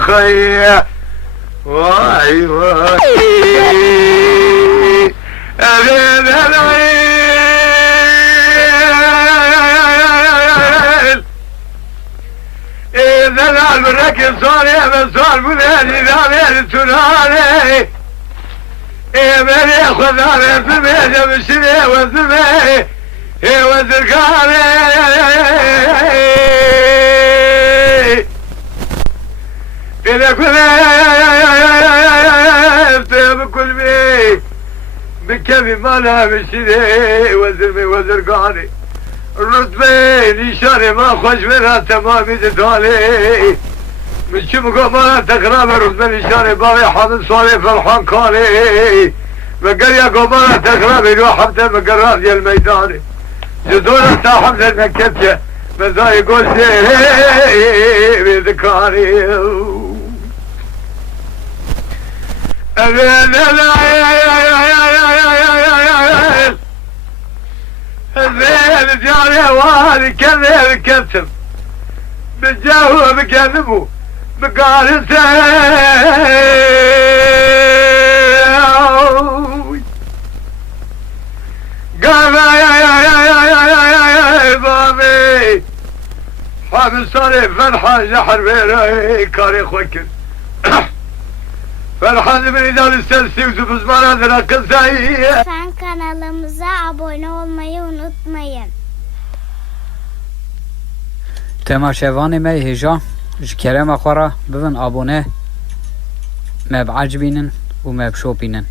خير واي واي إذا البرك صاري بصار بلادي ذا تنالي من ياخذ على ثمانية بشري وثمانية وذكاري إذا كنت بكل بيت بكفي مالها بشري وذرمي وذرقاني الرتبين إشاري ما خوش منها تمامي تدالي من شمكو ما تقرب الرتبين إشاري باغي حامل صالي فرحان كالي مقريا قوما تقرب إلو حمد مقرات يا الميداني جدولة تا حمد المكتية ماذا يقول زي بذكاري الزين جاري وهذه كذا الكتب بجاهه بجانبه بقارسه قال يا بابي حامل صاري فرحان جحر بيري كاري خوكن فرحان من إذا السلسي وزف زمان هذا قصايا Lütfen kanalımıza abone olmayı unutmayın. تماشاواني مي هجا جكرم أخورا ببن أبونه ما بعجبينن وما بشوبينن